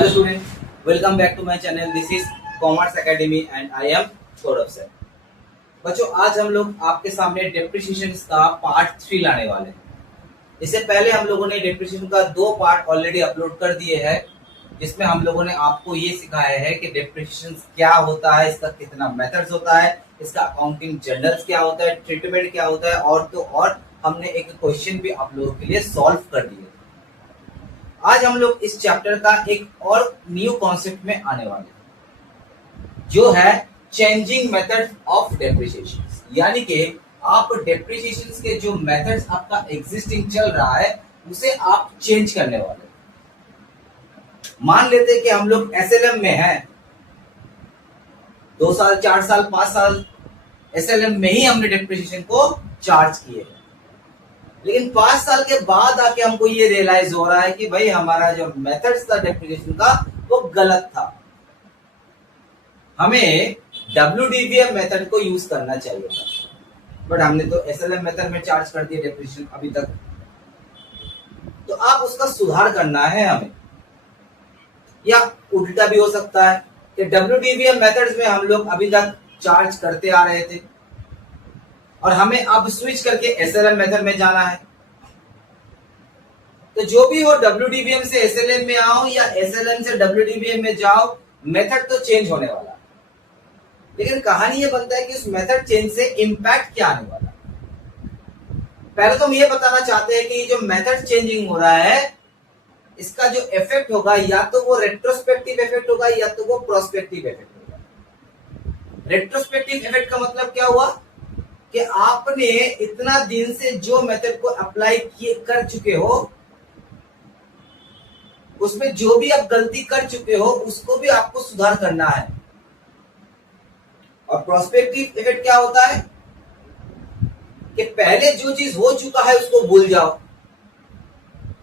Hello student, welcome back to my channel. This is Commerce Academy and I am Saurabh sir. बच्चों आज हम लोग आपके सामने डेप्रिसिएशन का पार्ट 3 लाने वाले हैं। इससे पहले हम लोगों ने डेप्रिसिएशन का 2 पार्ट ऑलरेडी अपलोड कर दिए हैं, जिसमें हम लोगों ने आपको ये सिखाया है कि डेप्रिसिएशन क्या होता है, इसका कितना मेथड्स होता है, इसका अकाउंटिंग जनरल्स क्या होता है, ट्रीटमेंट क्या होता है, और तो और हमने एक क्वेश्चन भी आप लोगों के लिए सॉल्व कर दिए। आज हम लोग इस चैप्टर का एक और न्यू कॉन्सेप्ट में आने वाले हैं, जो है चेंजिंग मेथड ऑफ डेप्रिसिएशन। यानी कि आप डेप्रिसिएशन के जो मेथड्स आपका एग्जिस्टिंग चल रहा है उसे आप चेंज करने वाले हैं। मान लेते हैं कि हम लोग एसएलएम में हैं, 2 साल 4 साल 5 साल एसएलएम में ही हमने डेप्रिसिएशन को चार्ज किए, लेकिन 5 साल के बाद आके हमको ये रियलाइज हो रहा है कि भाई हमारा जो मेथड्स था डेप्रिसिएशन का वो गलत था, हमें WDVM मेथड को यूज करना चाहिए था, बट हमने तो एसएलएम मेथड में चार्ज कर दिया डेप्रिसिएशन अभी तक। तो आप उसका सुधार करना है हमें, या उल्टा भी हो सकता है कि WDVM मेथड्स में हम लोग अभी तक चार्ज करते आ रहे थे और हमें अब स्विच करके एसएलएम मेथड में जाना है। तो जो भी हो WDVM से एसएलएम में आओ या एसएलएम से WDVM में जाओ, मेथड तो चेंज होने वाला, लेकिन कहानी ये बनता है कि उस मेथड चेंज से इंपैक्ट क्या आने वाला। पहले तो हम ये बताना चाहते हैं कि जो मेथड चेंजिंग हो रहा है इसका जो इफेक्ट होगा, या तो वो रेट्रोस्पेक्टिव इफेक्ट होगा या तो वो प्रोस्पेक्टिव इफेक्ट होगा। रेट्रोस्पेक्टिव इफेक्ट का मतलब क्या हुआ कि आपने इतना दिन से जो मेथड को अप्लाई कर चुके हो, उसमें जो भी आप गलती कर चुके हो उसको भी आपको सुधार करना है। और प्रोस्पेक्टिव इफेक्ट क्या होता है कि पहले जो चीज हो चुका है उसको भूल जाओ,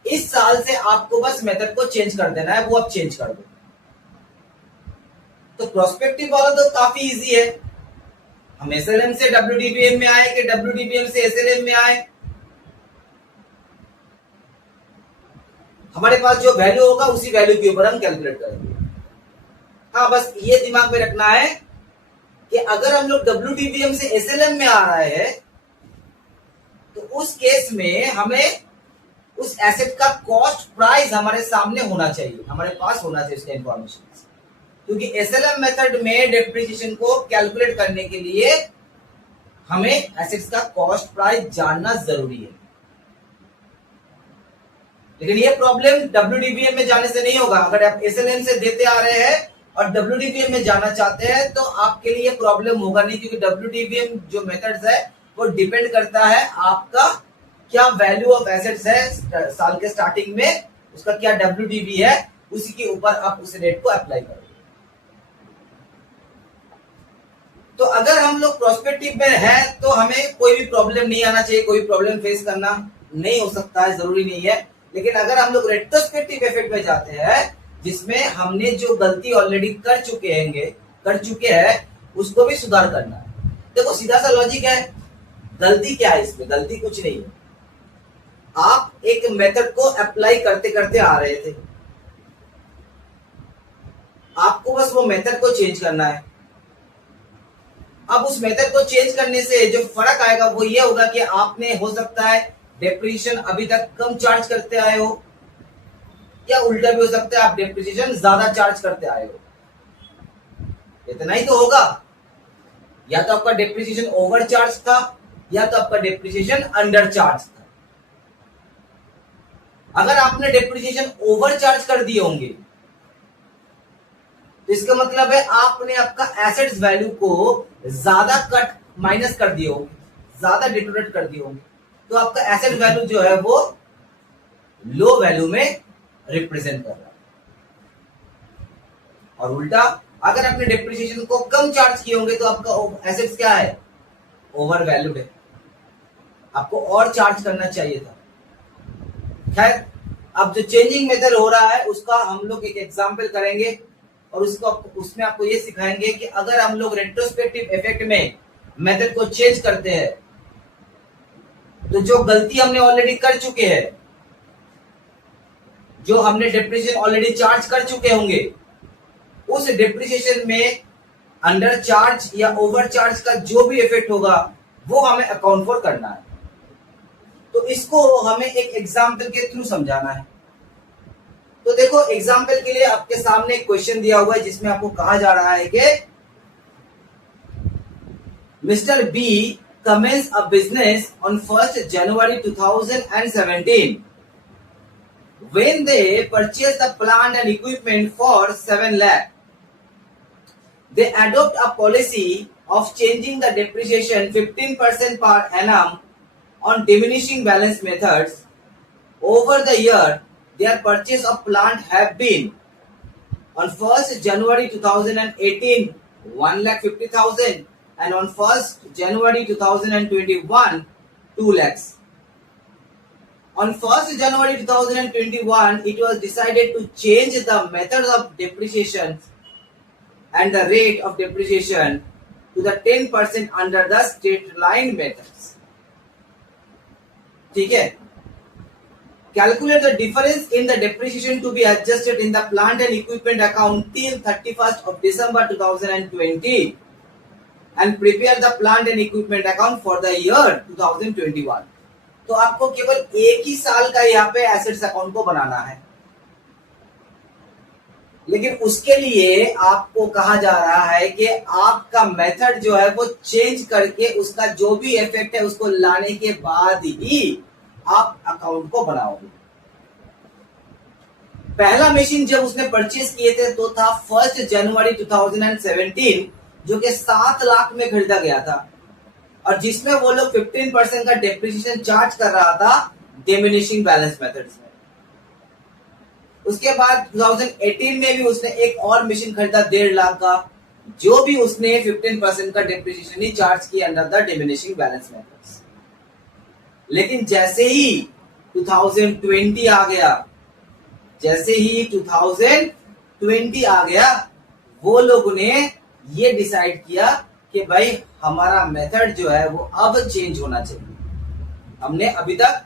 इस साल से आपको बस मेथड को चेंज कर देना है, वो आप चेंज कर दो। तो प्रोस्पेक्टिव वाला तो काफी इजी है, हम एसएलएम से WDVM में आए कि WDVM से एसएलएम में आए, हमारे पास जो वैल्यू होगा उसी वैल्यू के ऊपर हम कैलकुलेट करेंगे। हाँ, बस ये दिमाग में रखना है कि अगर हम लोग WDVM से एसएलएम में आ रहे हैं तो उस केस में हमें उस एसेट का कॉस्ट प्राइस हमारे सामने होना चाहिए, हमारे पास होना चाहिए उसका इंफॉर्मेशन। क्योंकि एसएलएम मेथड में डेप्रिसिएशन को कैलकुलेट करने के लिए हमें एसेट्स का कॉस्ट प्राइस जानना जरूरी है, लेकिन ये प्रॉब्लम WDVM में जाने से नहीं होगा। अगर आप एसएलएम से देते आ रहे हैं और WDVM में जाना चाहते हैं तो आपके लिए प्रॉब्लम होगा नहीं, क्योंकि WDVM जो मेथड्स है वो डिपेंड करता है आपका क्या वैल्यू ऑफ एसेट्स है साल के स्टार्टिंग में, उसका क्या WDV है, उसी के ऊपर आप उस रेट को अप्लाई करो। तो अगर हम लोग प्रोस्पेक्टिव में है तो हमें कोई भी प्रॉब्लम नहीं आना चाहिए, कोई प्रॉब्लम फेस करना नहीं हो सकता है, जरूरी नहीं है। लेकिन अगर हम लोग रेट्रोस्पेक्टिव इफेक्ट में जाते हैं, जिसमें हमने जो गलती ऑलरेडी कर चुके हैं उसको भी सुधार करना है। देखो सीधा सा लॉजिक है, गलती क्या है इसमें? गलती कुछ नहीं है, आप एक मेथड को अप्लाई करते करते आ रहे थे, आपको बस वो मेथड को चेंज करना है। अब उस मेथड को चेंज करने से जो फर्क आएगा वो ये होगा कि आपने हो सकता है डेप्रिसिएशन अभी तक कम चार्ज करते आए हो, या उल्टा भी हो सकता है आप डेप्रिसिएशन ज्यादा चार्ज करते आए हो। इतना ही तो होगा, या तो आपका डेप्रिसिएशन ओवर चार्ज था या तो आपका डेप्रिसिएशन अंडर चार्ज था। अगर आपने डेप्रिसिएशन ओवर चार्ज कर दिए होंगे तो इसका मतलब है आपने आपका एसेट्स वैल्यू को ज्यादा कट माइनस कर दिए होंगे, ज्यादा डिटोरेट कर दिए होंगे, तो आपका एसेट वैल्यू जो है वो लो वैल्यू में रिप्रेजेंट कर रहा है। और उल्टा अगर आपने डेप्रिसिएशन को कम चार्ज किए होंगे तो आपका एसेट्स क्या है? ओवर वैल्यूड है, आपको और चार्ज करना चाहिए था। खैर, अब जो चेंजिंग मेथड हो रहा है उसका हम लोग एक एग्जांपल करेंगे और उसमें आपको ये सिखाएंगे कि अगर हम लोग रेट्रोस्पेक्टिव इफेक्ट में मेथड को चेंज करते हैं तो जो गलती हमने ऑलरेडी कर चुके हैं, जो हमने डेप्रिसिएशन ऑलरेडी चार्ज कर चुके होंगे, उस डेप्रिसिएशन में अंडर चार्ज या ओवर चार्ज का जो भी इफेक्ट होगा वो हमें अकाउंट फॉर करना है। तो इसको हमें एक एग्जाम्पल के थ्रू समझाना है। तो देखो एग्जाम्पल के लिए आपके सामने एक क्वेश्चन दिया हुआ है जिसमें आपको कहा जा रहा है कि mister B commenced a business on 1st January 2017 when they purchased the plant and equipment for 7 lakh. They adopt a policy of changing the depreciation 15% per annum on diminishing balance methods. Over the year, their purchase of plant have been on 1st January 2018 1,50,000 and on 1st January 2021 2 lakhs. On 1st January 2021, it was decided to change the method of depreciation and the rate of depreciation to the 10% under the straight line methods. ठीक है? Calculate the difference in the depreciation to be adjusted in the plant and equipment account till 31st of December 2020 and prepare the plant and equipment account for the year 2021. तो आपको केवल एक ही साल का यहाँ पे एसेट्स अकाउंट को बनाना है, लेकिन उसके लिए आपको कहा जा रहा है कि आपका मेथड जो है वो चेंज करके उसका जो भी इफेक्ट है उसको लाने के बाद ही आप अकाउंट को बनाओगे। पहला मशीन जब उसने परचेज किए थे तो था 1 जनवरी 2017 जो कि 7 लाख में खरीदा गया था और जिसमें वो लोग 15% का डेप्रिसिएशन चार्ज कर रहा था डिमिनिशिंग बैलेंस मेथड्स में। उसके बाद 2018 में भी उसने एक और मशीन खरीदा 1.5 लाख का, जो भी उसने 15% का डेप्रिसिएशन ही चार्ज किया under the diminishing balance methods. लेकिन जैसे ही 2020 आ गया, जैसे ही 2020 आ गया, वो लोगों ने ये डिसाइड किया कि भाई हमारा मेथड जो है वो अब चेंज होना चाहिए। हमने अभी तक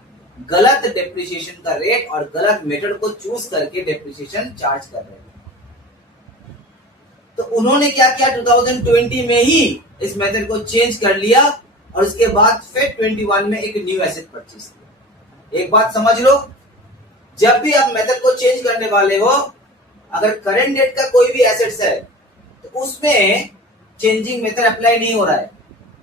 गलत डेप्रिसिएशन का रेट और गलत मेथड को चूज करके डेप्रिसिएशन चार्ज कर रहे हैं। तो उन्होंने क्या किया, 2020 में ही इस मेथड को चेंज कर लिया और उसके बाद फिर 21 में एक न्यू एसेट परचेज किया। एक बात समझ लो, जब भी आप मेथड को चेंज करने वाले हो, अगर करंट डेट का कोई भी एसेट्स है तो उसमें चेंजिंग मेथड अप्लाई नहीं हो रहा है।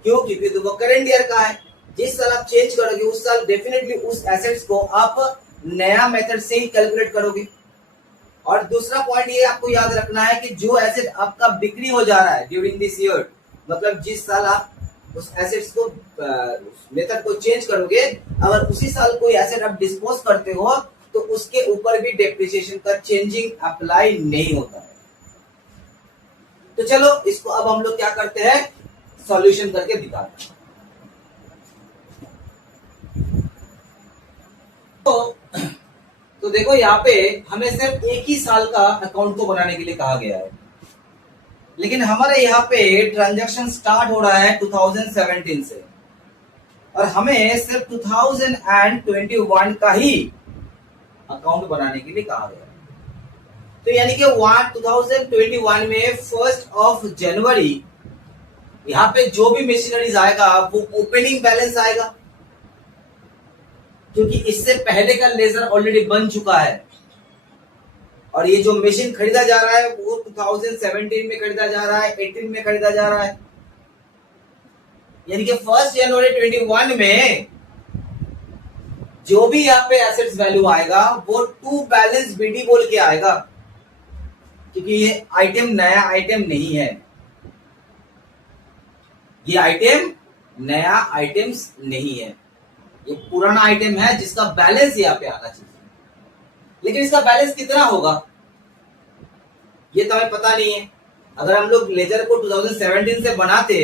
क्यों? क्योंकि तो वो करंट ईयर का है। जिस साल आप चेंज करोगे उस साल डेफिनेटली उस एसेट्स को आप नया मेथड से ही कैलकुलेट करोगे। और दूसरा पॉइंट ये आपको याद रखना है कि जो एसेट आपका बिक्री हो जा रहा है ड्यूरिंग दिस ईयर, मतलब जिस साल आप उस एसेट्स को मेथड को चेंज करोगे, अगर उसी साल कोई एसेट आप डिस्पोज करते हो तो उसके ऊपर भी डेप्रिसिएशन का चेंजिंग अप्लाई नहीं होता है। तो चलो इसको अब हम लोग क्या करते हैं, सॉल्यूशन करके दिखाते हैं। तो देखो यहाँ पे हमें सिर्फ एक ही साल का अकाउंट को बनाने के लिए कहा गया है, लेकिन हमारे यहाँ पे ट्रांजैक्शन स्टार्ट हो रहा है 2017 से और हमें सिर्फ 2021 का ही अकाउंट बनाने के लिए कहा गया है। तो यानी कि 2021 में 1 जनवरी यहाँ पे जो भी मशीनरीज आएगा वो ओपनिंग बैलेंस आएगा, क्योंकि इससे पहले का लेजर ऑलरेडी बन चुका है और ये जो मशीन खरीदा जा रहा है वो 2017 में खरीदा जा रहा है, 18 में खरीदा जा रहा है। यानी कि 1 जनवरी 21 में जो भी यहाँ पे एसेट्स वैल्यू आएगा वो टू बैलेंस बीडी बोल के आएगा, क्योंकि ये आइटम नया आइटम नहीं है, ये आइटम नया आइटम्स नहीं है, ये पुराना आइटम है जिसका बैलेंस यहाँ पे आना चाहिए। लेकिन इसका बैलेंस कितना होगा ये तो हमें पता नहीं है। अगर हम लोग लेजर को 2017 से बनाते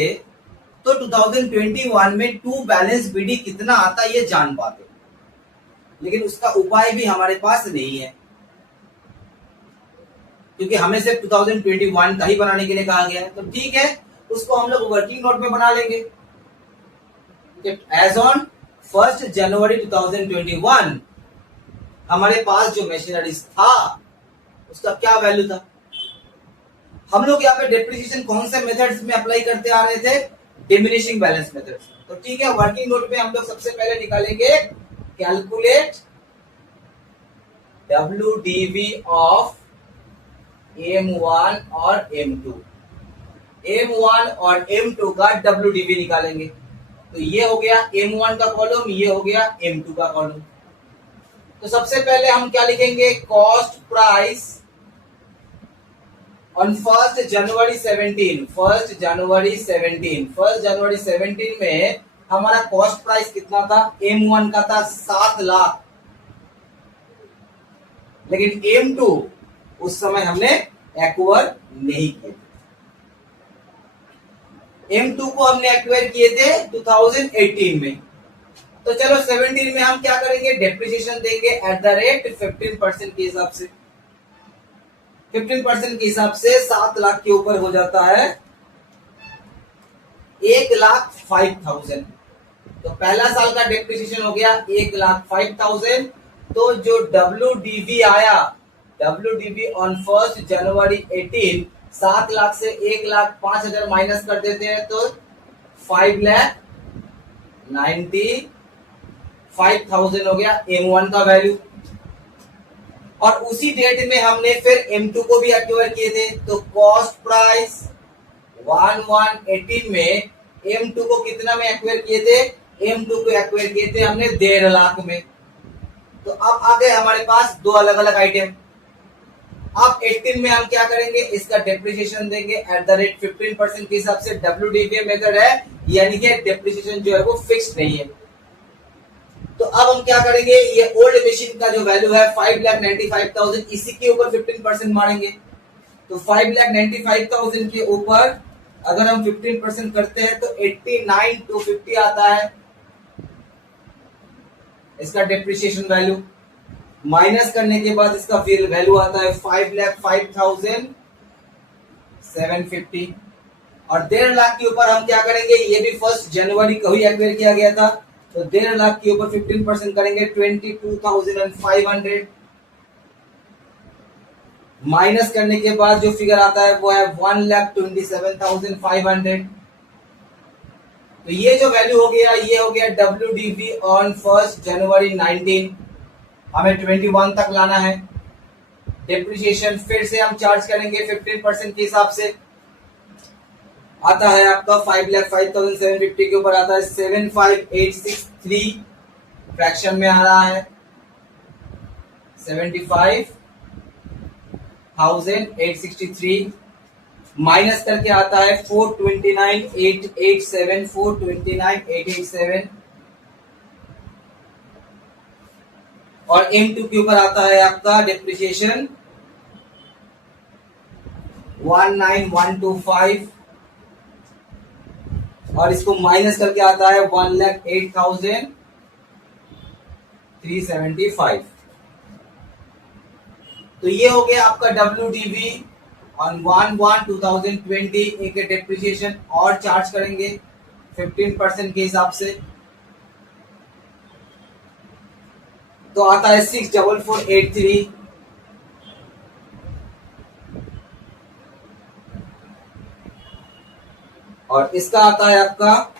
तो 2021 में टू बैलेंस बीडी कितना आता ये जान पाते, लेकिन उसका उपाय भी हमारे पास नहीं है, क्योंकि हमें सिर्फ 2021 का ही बनाने के लिए कहा गया है। तो ठीक है, उसको हम लोग वर्किंग नोट में बना लेंगे। एज ऑन 1 जनवरी 2021 हमारे पास जो मशीनरीज था उसका क्या वैल्यू था। हम लोग यहाँ पे डेप्रिसिएशन कौन से मेथड्स में अप्लाई करते आ रहे थे, डिमिनिशिंग बैलेंस मेथड्स। तो ठीक है, वर्किंग नोट में हम लोग सबसे पहले निकालेंगे कैलकुलेट WDV ऑफ M1 और M2। M1 और M2 का WDV निकालेंगे। तो ये हो गया M1 का कॉलम, ये हो गया M2 का कॉलम। तो सबसे पहले हम क्या लिखेंगे, कॉस्ट प्राइस ऑन 1 जनवरी 17। 1 जनवरी 17 में हमारा कॉस्ट प्राइस कितना था, M1 का था 7 लाख, लेकिन M2 उस समय हमने एक्वायर नहीं किए थे। M2 को हमने एक्वायर किए थे 2018 में। तो चलो 17 में हम क्या करेंगे, डेप्रिसिएशन देंगे एट द रेट 15% के हिसाब से। 15% के हिसाब से 7 लाख के ऊपर हो जाता है 1,05,000। तो पहला साल का डेप्रिसिएशन हो गया 1,05,000। तो जो WDV आया, WDV ऑन 1 जनवरी 18, 7 लाख से 1,05,000 माइनस कर देते हैं तो 5,95,000 हो गया M1 का वैल्यू। और उसी डेट में हमने फिर M2 को भी एक्वायर किए थे। तो कॉस्ट प्राइस 1118 में M2 को कितना में एक्वायर किए थे, M2 को एक्वायर किए थे हमने 1.5 लाख में। तो अब आ गए हमारे पास दो अलग अलग आइटम। अब 18 में हम क्या करेंगे, इसका डेप्रिसिएशन देंगे एट द रेट 15% के हिसाब से। WDV मेथड है, यानी कि डेप्रिसिएशन जो है वो फिक्स नहीं है। तो अब हम क्या करेंगे, ये ओल्ड मशीन का जो वैल्यू है 5,95,000, इसी के ऊपर 15% मारेंगे। तो 5,95,000 के ऊपर अगर हम 15% करते हैं तो 89,250 आता है इसका डेप्रिसिएशन वैल्यू। माइनस करने के बाद इसका फिर वैल्यू आता है 5,05,750। और 1.5 लाख के ऊपर हम क्या करेंगे, ये भी 1 जनवरी को ही एक्वायर किया गया था। तो 1.5 लाख के ऊपर 15% करेंगे 22,500। माइनस करने के बाद जो फिगर आता है वो है 1,27,500। तो ये जो वैल्यू हो गया, ये हो गया WDV ऑन 1 जनवरी 19। हमें 21 तक लाना है। डेप्रिसिएशन फिर से हम चार्ज करेंगे 15% के हिसाब से। आता है आपका 5,05,750 के ऊपर आता है 75,863, फ्रैक्शन में आ रहा है 75,863। माइनस करके आता है 429,887, 429,887। और M2 के ऊपर आता है आपका डेप्रिसिएशन 19,125, और इसको माइनस करके आता है 1,08,375। तो ये हो गया आपका WDV ऑन 1/1/2020। एक डेप्रिसिएशन और चार्ज करेंगे 15% के हिसाब से। तो आता है 6,4,483। और इसका आता है आपका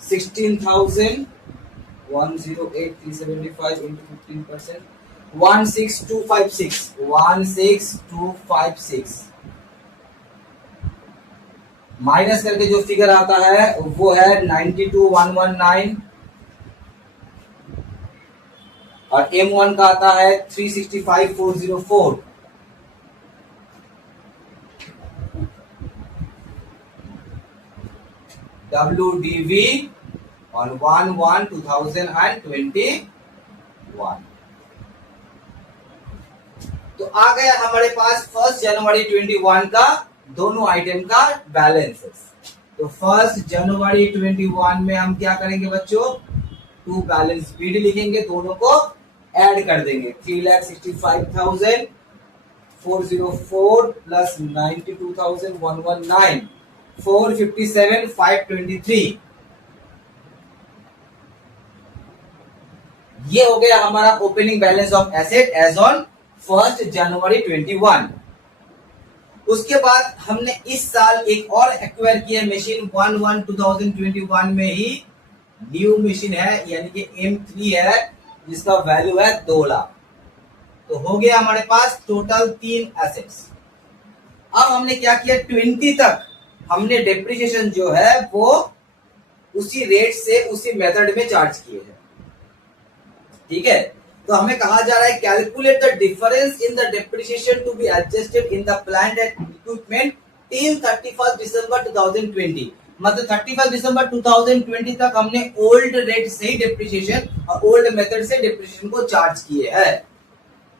16,108,375 इंटू 15%, 16,256, 16,256। माइनस करके जो फिगर आता है वो है 92,119। और M1 का आता है 365,404। WDV on 1/1/2021। तो आ गया हमारे पास 1 जनवरी 21 का दोनों आइटम का बैलेंसेस। तो 1 जनवरी 21 में हम क्या करेंगे बच्चों, 2 बैलेंस बीडी लिखेंगे, दोनों को ऐड कर देंगे। 3,65,404 प्लस 92,119, 457,523। ये हो गया हमारा opening balance of asset as on 1 जनवरी 21। उसके बाद हमने इस साल एक और एक्वायर किया मशीन 1/1/2021 में ही न्यू मशीन है, यानी कि M3 है, जिसका वैल्यू है 2 लाख। तो हो गया हमारे पास टोटल 3 एसेट्स। अब हमने क्या किया, 20 तक हमने डेप्रिसिएशन जो है वो उसी रेट से उसी मेथड में चार्ज किए हैं। ठीक है, तो हमें कहा जा रहा है calculate the difference in the depreciation to be adjusted in the plant and equipment till 31 दिसंबर 2020। मतलब 31 दिसंबर 2020 तक हमने ओल्ड रेट से ही डेप्रिसिएशन और ओल्ड मेथड से डेप्रिसिएशन को चार्ज किए हैं।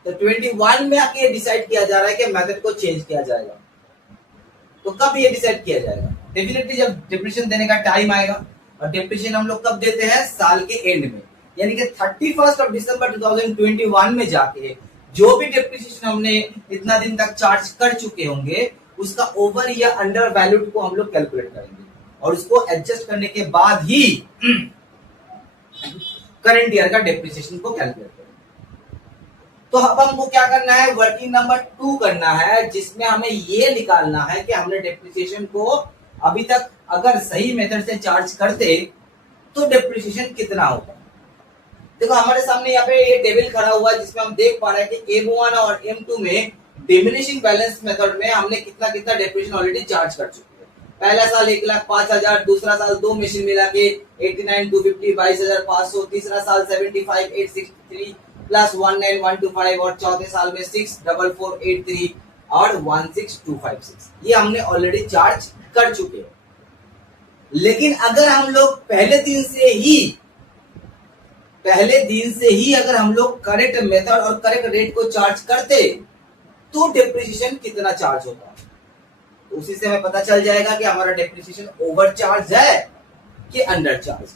तो 21 में आके डिसाइड किया जा रहा है कि मेथड को चेंज किया जाएगा। तो कब ये डिसाइड किया जाएगा? डेफिनेटली जब डेप्रिसिएशन देने का टाइम आएगा। और डेप्रिसिएशन हम लोग कब देते हैं? साल के एंड में, यानी कि 31 दिसंबर 2021 में जाके जो भी डेप्रिसिएशन हमने इतना दिन तक चार्ज कर चुके होंगे उसका ओवर या अंडर वैल्यूड को हम लोग कैलकुलेट करेंगे और उसको एडजस्ट करने के बाद ही करंट ईयर का डेप्रिसिएशन को कैलकुलेट करेंगे। तो अब हमको क्या करना है, वर्किंग नंबर 2 करना है, जिसमें हमें ये निकालना है कि हमने डेप्रिसिएशन को अभी तक अगर सही मेथड से चार्ज करते तो डेप्रिसिएशन कितना होगा। देखो हमारे सामने यहाँ पे ये टेबल खड़ा हुआ है जिसमें हम देख पा रहे हैं कि M1 और M2 में डिमिनिशिंग बैलेंस मेथड में हमने कितना कितना डेप्रिसिएशन ऑलरेडी चार्ज कर चुके हैं। पहला साल 1,05,000, दूसरा साल 2 मशीन मिला के 89,250 22,500, तीसरा साल 75,863 प्लस 19,125 और चौथे साल में 6,44,83 और 16,256 ये हमने ऑलरेडी चार्ज कर चुके हैं। लेकिन अगर हम लोग पहले दिन से ही अगर हम लोग करेक्ट मेथड और करेक्ट रेट को चार्ज करते तो डेप्रिसिएशन कितना चार्ज होता, तो उसी से हमें पता चल जाएगा कि हमारा डेप्रिसिएशन ओवर चार्ज है कि अंडर चार्ज।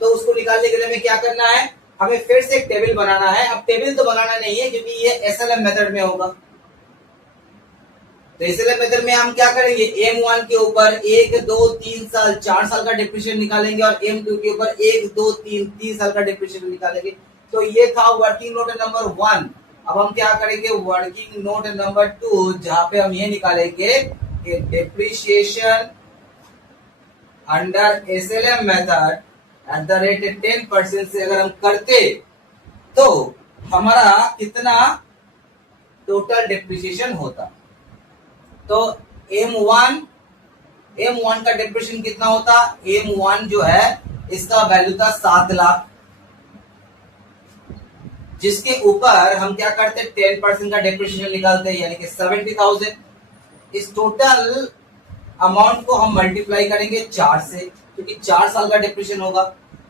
तो उसको निकालने के लिए हमें क्या करना है, हमें फिर से एक टेबल बनाना है। अब टेबल तो बनाना नहीं है क्योंकि ये एसएलएम मेथड में होगा। तो एसएलएम मेथड में हम क्या करेंगे, M1 के ऊपर 1, 2, 3 साल 4 साल का डेप्रिसिएशन निकालेंगे और M2 के ऊपर 1, 2, 3 साल का डेप्रिसिएशन निकालेंगे। तो ये था वर्किंग नोट नंबर 1। अब हम क्या करेंगे, वर्किंग नोट नंबर 2, जहां पे हम ये निकालेंगे कि depreciation under SLM method at the rate 10% से अगर हम करते तो हमारा कितना टोटल डेप्रिसिएशन होता। तो M1 का डेप्रिसिएशन कितना होता, M1 जो है इसका वैल्यू था 7 लाख, जिसके ऊपर हम क्या करते 10% का डेप्रिसिएशन निकालते हैं यानी कि 70,000। इस टोटल अमाउंट को हम मल्टीप्लाई करेंगे 4 से, क्योंकि 4 साल का डेप्रिसिएशन होगा।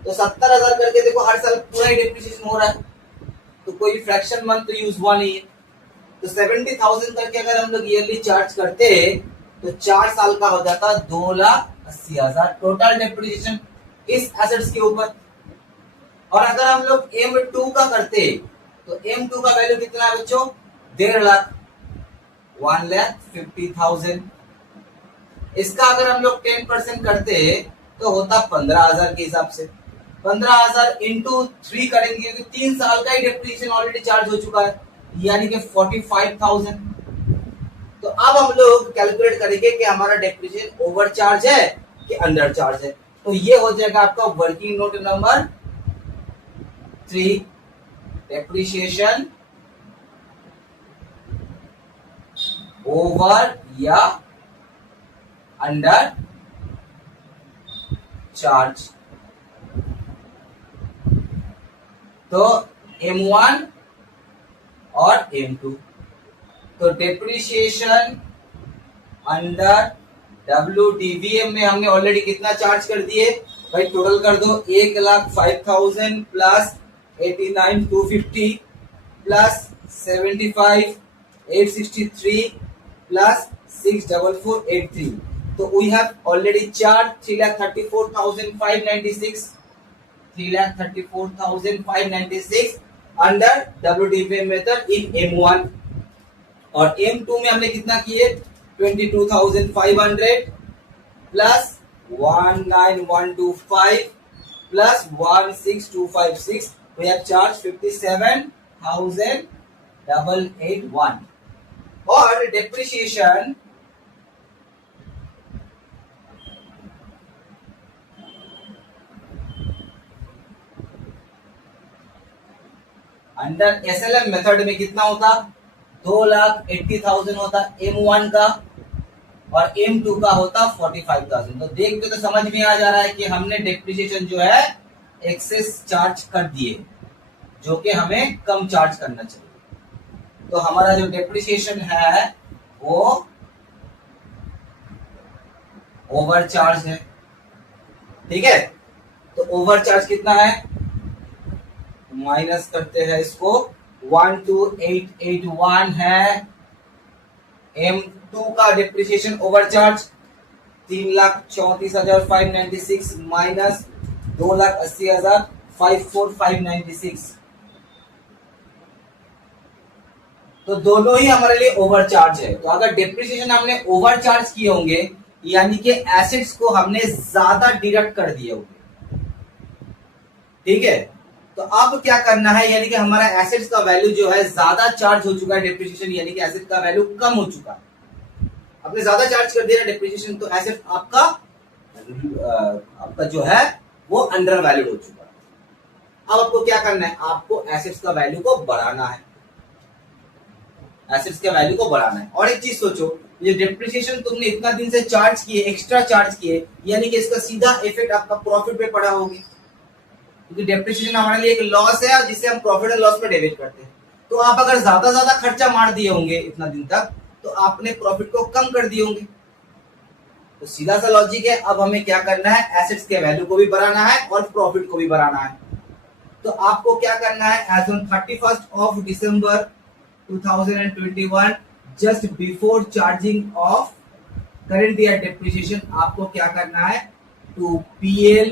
तो 70,000 करके देखो हर साल पूरा ही डेप्रिसिएशन हो रहा है, तो कोई फ्रैक्शन मंथ तो यूज हुआ नहीं है। तो 70,000 करके अगर हम लोग ईयरली चार्ज करते तो 4 साल का हो जाता 2,80,000 टोटल डेप्रिसिएशन इस एसेट्स के ऊपर। और अगर हम लोग M2 का करते तो M2 का वैल्यू कितना है बच्चों, 1.5 लाख, 1,50,000। इसका अगर हम लोग 10% करते तो होता 15,000 के हिसाब से। 15,000 इंटू 3 करेंगे क्योंकि 3 साल का ही डेप्रिसिएशन ऑलरेडी चार्ज हो चुका है, यानी कि 45,000। तो अब हम लोग कैलकुलेट करेंगे कि हमारा डेप्रिसिएशन ओवर चार्ज है कि अंडर चार्ज है। तो ये हो जाएगा आपका working note number 3, depreciation over या अंडर चार्ज। तो M1 और M2, तो डेप्रिसिएशन अंडर WDVM में हमने ऑलरेडी कितना चार्ज कर दिए भाई, टोटल कर दो 1,05,000 प्लस 89,250 प्लस 75,863 प्लस 6,44,83। तो we have already charge 3,34,596 3,34,596 under WDVM method in M1। और M2 में हमने कितना किए 22,500 plus 19,125 plus 16,256 we have charge 57,881 और डेप्रिसिएशन अंडर एसएलएम मेथड में कितना होता, 2,80,000 होता M1 का और M2 का होता 45,000। तो देख के तो समझ में आ जा रहा है कि हमने डेप्रिसिएशन जो है एक्सेस चार्ज कर दिए, जो कि हमें कम चार्ज करना चाहिए। तो हमारा जो डेप्रिसिएशन है वो ओवर चार्ज है, ठीक है। तो ओवर चार्ज कितना है, माइनस करते हैं इसको, 12,881 है। M2 का डेप्रिसिएशन ओवर चार्ज 3,34,596 माइनस 2,80,54596। तो दोनों ही हमारे लिए ओवर चार्ज है। तो अगर डेप्रिसिएशन हमने ओवर चार्ज किए होंगे यानी कि एसेट्स को हमने ज्यादा डिडक्ट कर दिए होंगे, ठीक है। तो अब क्या करना है, यानी कि हमारा एसेट्स का वैल्यू जो है ज्यादा चार्ज हो चुका है डेप्रिसिएशन, यानी कि एसेट का वैल्यू कम हो चुका है। आपने ज्यादा चार्ज कर दिया डेप्रिसिएशन, तो एसेट आपका जो है वो अंडर वैल्यूड हो चुका है। अब आपको क्या करना है, आपको एसेट्स का वैल्यू को बढ़ाना है, एसेट्स के वैल्यू को बढ़ाना है। और एक चीज सोचो, ये डेप्रिसिएशन तुमने इतना दिन से चार्ज किए, एक्स्ट्रा चार्ज किए, यानी कि इसका सीधा इफेक्ट आपका प्रॉफिट पे पड़ा होगी, क्योंकि डेप्रिसिएशन हमारे लिए एक लॉस है जिससे हम प्रॉफिट और लॉस पे डेबिट करते हैं। तो आप अगर ज्यादा खर्चा मार दिए होंगे इतना दिन तक, तो आपने प्रॉफिट को कम कर दिए होंगे। तो सीधा सा लॉजिक है, अब हमें क्या करना है, एसेट्स के वैल्यू को भी बढ़ाना है और प्रॉफिट को भी बढ़ाना है। तो आपको क्या करना है, as on 31st of December 2021 just before charging of current year depreciation, आपको क्या करना है, टू PL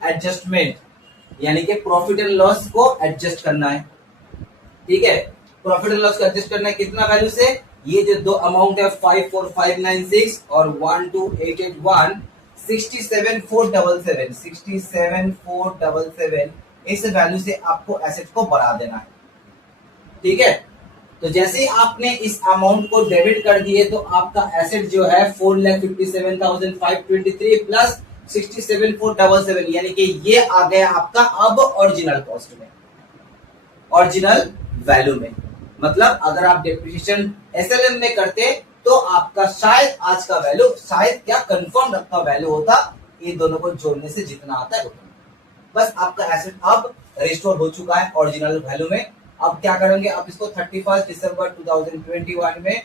एडजस्टमेंट, यानी कि प्रॉफिट एंड लॉस को एडजस्ट करना है, ठीक है। प्रॉफिट एंड लॉस को एडजस्ट करना है कितना वैल्यू से, ये जो दो अमाउंट है 54,596 और 12,881, 67,477 इस वैल्यू से आपको एसेट को बढ़ा देना है, ठीक है। तो जैसे ही आपने इस अमाउंट को डेबिट कर दिए, तो आपका एसेट जो है 4,57,523 प्लस 67,477, यानी कि ये आ गया आपका अब ओरिजिनल कॉस्ट में, ओरिजिनल वैल्यू में। मतलब अगर आप डेप्रिसिएशन एसएलएम में करते तो आपका शायद आज का वैल्यू, शायद क्या कंफर्म आपका वैल्यू होता, ये दोनों को जोड़ने से जितना आता है उतना। बस आपका एसेट अब रिस्टोर हो चुका है ओरिजिनल वैल्यू में। अब क्या करेंगे, अब इसको 31 दिसंबर 2021 में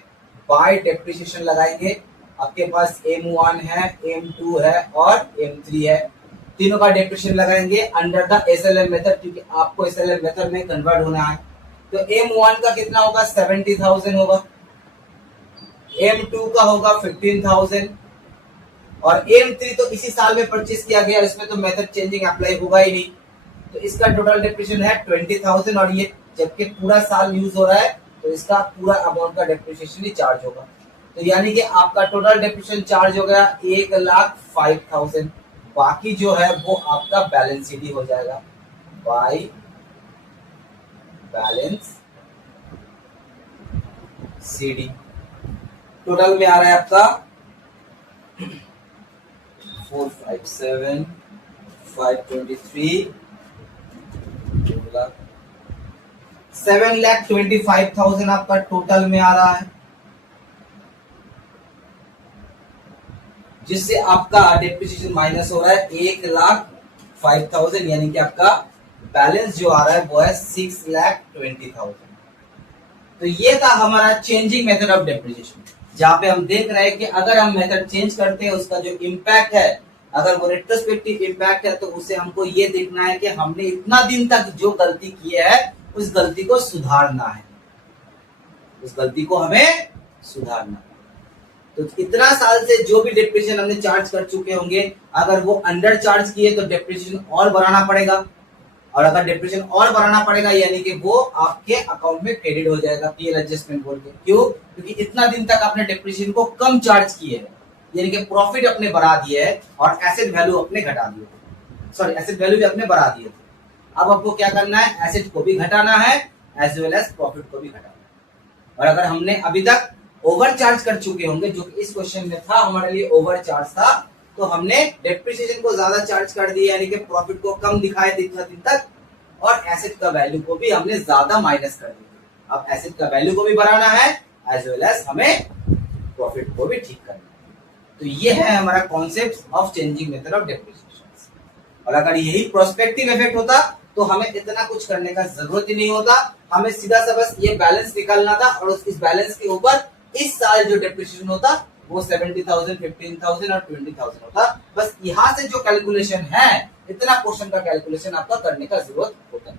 बाय डेप्रिसिएशन लगाएंगे। आपके पास M1 है, M2 है और M3 है, तीनों का डेप्रिसिएशन लगाएंगे अंडर द SLM मेथड, क्योंकि आपको SLM मेथड में कन्वर्ट होना है। तो M1 का कितना होगा, 70,000 होगा, M2 का होगा 15,000 और M3 तो इसी साल में परचेज किया गया, इसमें तो मेथड चेंजिंग अप्लाई होगा ही नहीं। तो इसका टोटल डेप्रिसिएशन है 20,000 और ये जबकि पूरा साल यूज हो रहा है, तो इसका पूरा अमाउंट का डेप्रिसिएशन ही चार्ज होगा। तो यानी कि आपका टोटल डेप्रिसिएशन चार्ज हो गया 1,05,000। बाकी जो है वो आपका बैलेंस सीडी हो जाएगा, बाय बैलेंस सीडी। टोटल में आ रहा है आपका 457,523, 7,25,000 आपका टोटल में आ रहा है, जिससे आपका डेप्रिसिएशन माइनस हो रहा है 1,05,000, यानी कि आपका बैलेंस जो आ रहा है वो है 6,20,000। तो ये था हमारा चेंजिंग मेथड ऑफ डेप्रिसिएशन, जहां पे हम देख रहे हैं कि अगर हम मेथड चेंज करते हैं उसका जो इम्पैक्ट है, अगर वो रेट्रोस्पेक्टिव इम्पैक्ट है, तो उसे हमको ये देखना है कि हमने इतना दिन तक जो गलती की है उस गलती को सुधारना है, उस गलती को हमें सुधारना है। तो इतना साल से जो भी डेप्रिसिएशन हमने चार्ज कर चुके होंगे, अगर वो अंडर चार्ज किए तो डेप्रिसिएशन और बढ़ाना पड़ेगा, और अगर डेप्रिसिएशन और बढ़ाना पड़ेगा यानी कि वो आपके अकाउंट में क्रेडिट हो जाएगा पीएल एडजस्टमेंट बोल के। क्यों? क्योंकि इतना दिन तक आपने डेप्रिसिएशन को कम चार्ज किए है, यानी कि प्रॉफिट अपने बढ़ा दिए है और एसेट वैल्यू अपने घटा दिए। सॉरी एसेट वैल्यू भी आपने बढ़ा दिए थे। अब आपको क्या करना है, एसेट को भी घटाना है एज वेल एज प्रॉफिट को भी घटाना है। और अगर हमने अभी तक ओवर चार्ज कर चुके होंगे, जो कि इस क्वेश्चन में था हमारे लिए ओवर चार्ज था, तो हमने डेप्रिसिएशन को ज्यादा चार्ज कर दिया, यानी कि प्रॉफिट को कम दिखाए दिन तक, और एसेट का वैल्यू को भी हमने ज्यादा माइनस कर दिया। अब एसेट का वैल्यू को भी बढ़ाना है एज वेल एज हमें प्रॉफिट को भी ठीक करना है। तो ये है हमारा concept of changing method of depreciation. और अगर यही प्रोस्पेक्टिव इफेक्ट होता तो हमें इतना कुछ करने का जरूरत ही नहीं होता, हमें सीधा सा बस ये बैलेंस निकालना था, और इस बैलेंस के ऊपर इस साल जो डेप्रिसिएशन होता वो 70,000, 15,000 और 20,000 होता। बस यहाँ से जो कैलकुलेशन है, इतना पोर्शन का कैलकुलेशन आपका करने का जरूरत होता है।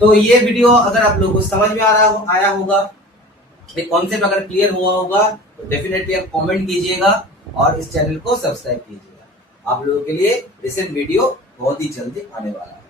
तो ये वीडियो अगर आप लोगों को समझ में आया होगा, ये कॉन्सेप्ट अगर क्लियर हुआ होगा, तो डेफिनेटली आप कमेंट कीजिएगा और इस चैनल को सब्सक्राइब कीजिएगा। आप लोगों के लिए रिसेंट वीडियो बहुत ही जल्दी आने वाला है।